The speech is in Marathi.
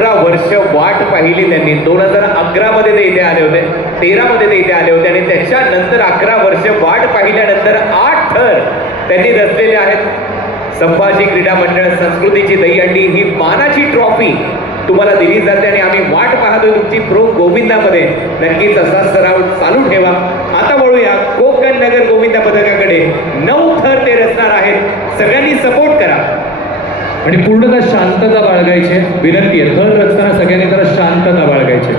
11 वर्ष वाट पाहिली त्यांनी. 2011 मध्ये ते इथे आले होते, 13 मध्ये ते इथे आले होते आणि त्याच्यानंतर 11 वर्ष वाट पाहिल्यानंतर 8 थर त्यांनी रचलेले आहेत. संभाजी क्रीडा मंडळ संस्कृतीची दहीहंडी ही मानाची ट्रॉफी तुम्हाला दिली जाते आणि आम्ही वाट पाहतोय तुमची प्रो गोविंदामध्ये. नक्कीच असा सराव चालू ठेवा. आता वळूया कोकण नगर गोविंदा पदकाकडे. 9 थर ते रचणार आहेत. सगळ्यांनी सपोर्ट करा आणि पूर्णतः शांतता बाळगायची विनंती आहे. थर रचताना सगळ्यांनी जरा शांतता बाळगायची.